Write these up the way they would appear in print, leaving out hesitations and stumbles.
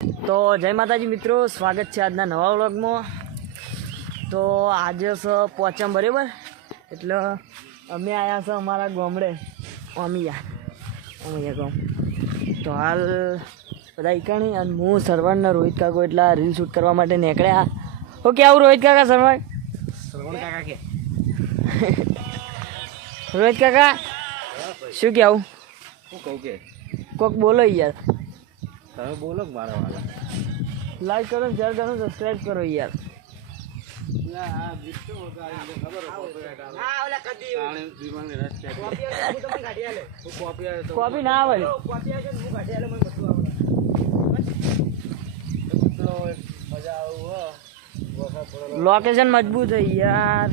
તો જય માતાજી મિત્રો, સ્વાગત છે આજના નવા વ્લોગમાં। તો આજે છે પોચમ બરાબર, એટલે અમે આવ્યા છે અમારા ગામડે અમિયા ગામ। તો હાલ બધા ઈકાણી અને હું સરવણના રોહિત કાકો એટલા રીલ શૂટ કરવા માટે નીકળ્યા। ઓકે આવું રોહિત કાકા, સરવણ કાકા કે રોહિત કાકા શું કે આવું હું કહું કે કોક બોલો યાર। તમે બોલો કે મારા વાળા લાઈક કરો, શેર કરો, સબસ્ક્રાઈબ કરો યાર। કોપી ના આવે, લોકેશન મજબૂત છે યાર।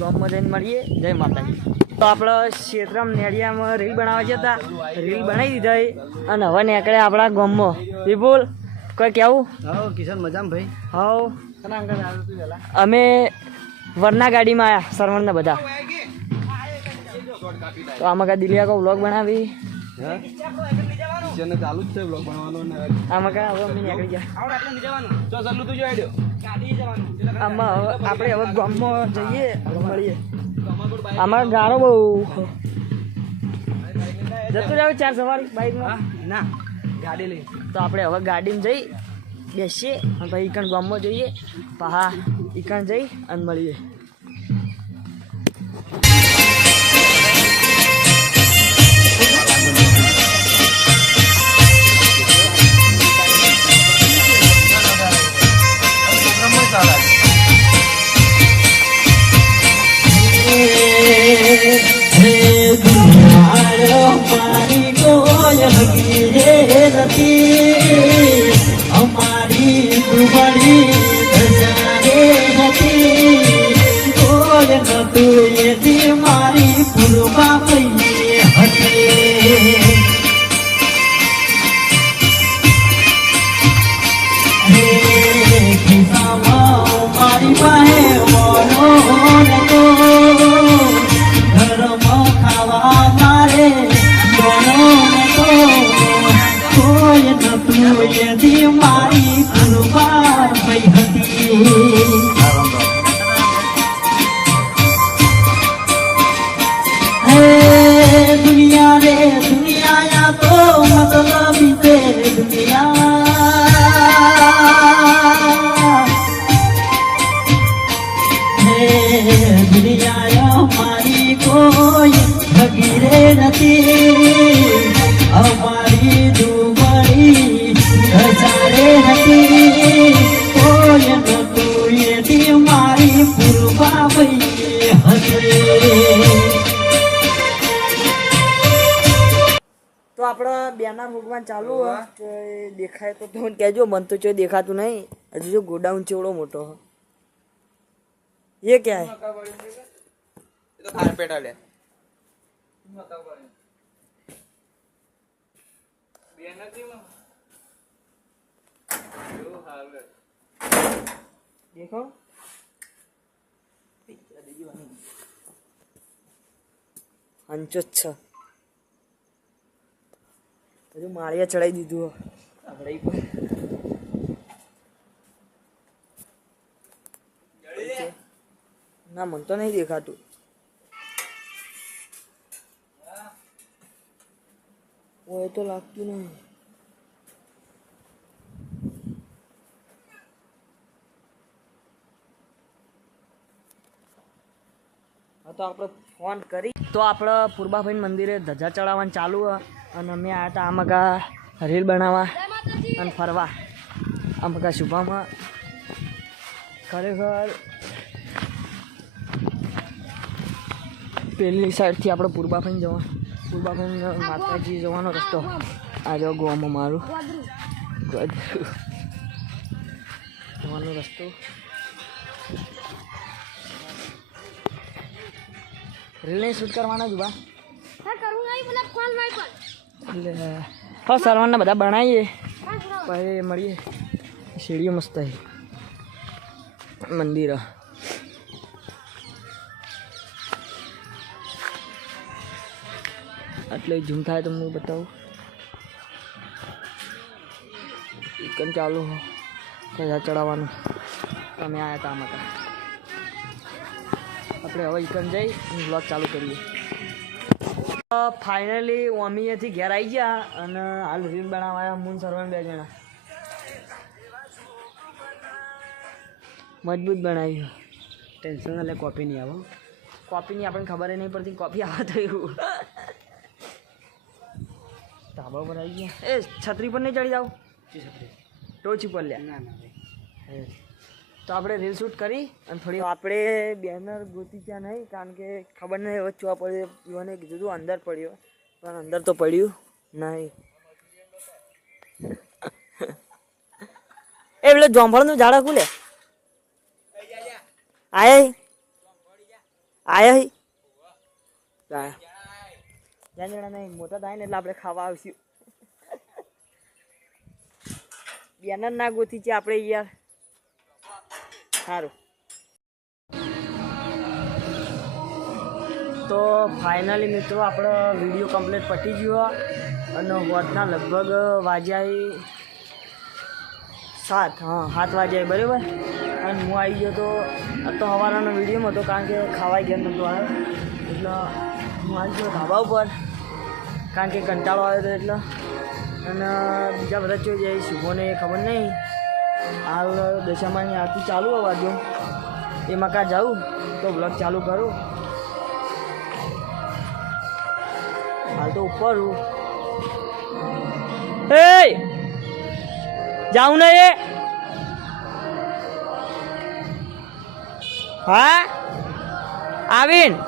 ગામમાં જઈને મળીએ। જય માતાજી। તો આપણે ક્ષેત્રમ નેડિયામાં રીલ બનાવવા જતા, રીલ બનાવી દીધા અને હવે નીકળે આપણા ગામમાં। વિપુલ કોઈ કેવું? હા કિશન મજામાં ભાઈ। હા અમે વરના ગાડીમાં આવ્યા સરવણના બધા। તો આમાં કા દિલિયા કો વ્લોગ બનાવી ચાલુ જ છે બ્લોગ બનાવવાનો ને આમાં કા હવે અમે નીકળી ગયા। આમાં આપણે હવે ગામમાં જઈએ, મળીએ। આમાં ગાળો બહુ જતું રહ્યું 4 સવારી બાઈકમાં ના ગાડી લઈ। તો આપણે હવે ગાડીમાં જઈ બેસીએ અને પછી ઈકણ ગામમાં જઈએ, પહા ઈકણ જઈ અને મળીએ। हमारी दुबड़ी मारी पुरबा मारी बाहे घर में खावा मारे यदि मारी पुरबा दुनिया रे दुनिया तो मतलब दुनिया दुनिया मारी कोई भगीरे नहीं, हमारी दुबड़ी हजारे नहीं, कोई न कोई मारी पुरबा हसे। તો આપણે બેનર મૂકવાનું ચાલુ તો દેખાય તો તમે કહેજો, મને તો કોઈ દેખાતું નહીં। હજુ જો ગોડાઉન ચેવડો મોટો ये क्या है? તો કાર્પેટ આલે देखो अंचो हजू माड़िया चढ़ाई दीधु ना मन तो नहीं देखातु। वो तो लगतु नहीं। तो આપણે ફોન કરી તો આપણે પૂર્બાભાઈ મંદિરે ધજા ચડાવવાનું ચાલુ અને અમે આવ્યા હતા આમાં કા રીલ બનાવવા અને ફરવા। આમાં કા શુભામાં ખરેખર પેલી સાઈડથી આપણે પૂર્બાભાઈ પૂર્બાભાઈ માતાજી જવાનો રસ્તો આ જો ગોવામાં મારું જવાનો રસ્તો। રીલ નહીં શૂટ કરવાના જ બા એટલે હા સરવાના બધા બનાવીએ પછી મળીએ। સીડીઓ મસ્ત છે મંદિર। એટલે ઝૂમ થાય તો હું બતાવું. ઇકન ચાલુ ધજા ચડાવવાનું. અમે આવ્યા હતા આમાં. આપણે હવે ઇકન જઈ બ્લોગ ચાલુ કરીએ. ફાઇનલી ઓમીએથી ઘેર આવી ગયા અને હાલ રીલ બનાવાયા મૂન સર્વન 2 જણા. મજબૂત બનાવ્યું. ટેન્શન એટલે કોપી નહીં આવો. કોપીની આપણને ખબર નહીં પડતી કોપી આવે તો એવું. ધાબા પર આવી ગયા. એ છત્રી પર નહીં ચડી જાવ. ટોચ ઉપર લે. ના ના ભાઈ. તો આપણે રીલ શૂટ કરી અને થોડી આપણે બેનર ગોતી ત્યાં નહીં કારણ કે ખબર નહીં હવે ચોવા પડ્યો. પીવાને કીધું હતું અંદર પડ્યો પણ અંદર તો પડ્યું નહીં. એ પેલો જોંભળનું ઝાડ ખુલે આયા જ્યાં જણા નહીં મોટા થાય ને એટલે આપણે ખાવા આવશું. બેનર ના ગોતી છે આપણે યાર. સારું તો ફાઇનલી મિત્રો આપણો વિડીયો કમ્પ્લીટ પતી ગયો અને હોદના લગભગ વાગ્યા 7 વાગ્યા બરાબર. અને હું આવી ગયો તો સવારનો વિડીયોમાં હતો કારણ કે ખાવાઈ ગયા નહોતો આવ્યો એટલે હું આવી ગયો ધાબા ઉપર કારણ કે કંટાળો આવ્યો હતો એટલે. અને બીજા બધા જોઈ જાય શુભોને ખબર નહીં. હાલ દશામાની આરતી ચાલુ હોવા એમાં કાં જાઉં તો બ્લોગ ચાલુ કરું. હાલ તો ઉપર હું જાઉં ને એ હા આવીને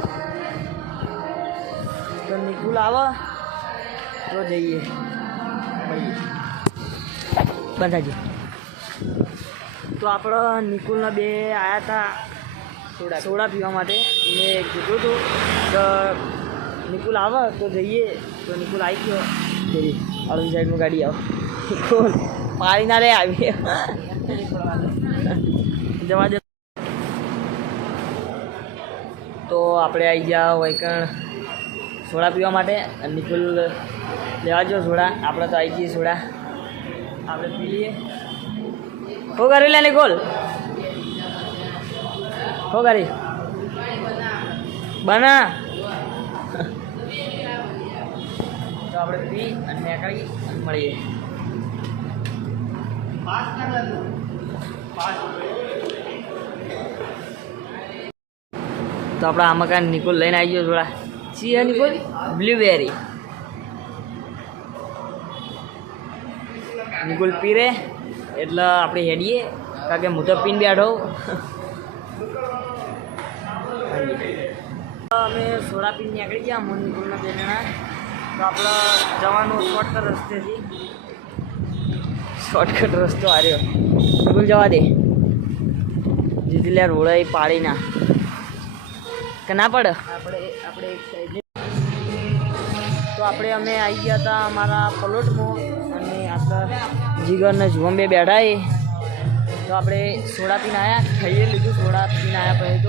તો નિકુલ આવે તો જઈએ બંધાજી. તો આપણે નિકુલના 2 આવ્યા હતા સોડા પીવા માટે. મેં કીધું હતું કે નિકુલ આવે તો જઈએ તો નિકુલ આવી ગયો. જઈએ અડધી સાઈડમાં ગાડી આવે. નિકુલ પાડી ના રે આવી જવા દે. તો આપણે આવી ગયા વૈકણ સોડા પીવા માટે અને નિકુલ લેવા જો સોડા. આપણે તો આવી જઈએ સોડા આપણે પી લઈએ. હો કરી લે નિકુલ હો કરી બના. તો આપણે પી અને નીકળી અને મળીએ. તો આપણે આમાં કાંઈ નિકુલ લઈને આવી ગયો થોડા. સી નિકુલ બ્લુબેરી નિકુલ પીરે એટલે આપણે હેડીએ કારણ કે હું તો પીને બેઠો. અમે સોડા પીને નીકળી ગયા હું નિકુલના 2 જણા. તો આપણે જવાનું શોર્ટકટ રસ્તેથી. શોર્ટકટ રસ્તો હાર્યો. નિકુલ જવા દે જીતી લે રોડાઈ પાડી ના કે ના પડે. આપણે એક સાઈડ તો અમે આવી ગયા હતા અમારા પ્લોટમાં અને આપણે જીગરને ઝુંબે બેઠા એ. તો આપણે સોડા પીને આવ્યા ખાઈએ લીધું સોડા પીને આવ્યા પછી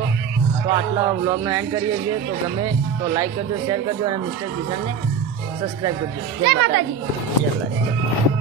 તો આટલા વ્લોગનો એન્ડ કરીએ છીએ. તો ગમે તો લાઈક કરજો, શેર કરજો અને મિસ્ટર કિશનને સબસ્ક્રાઈબ કરજો. જય માતાજી. જય માતાજી.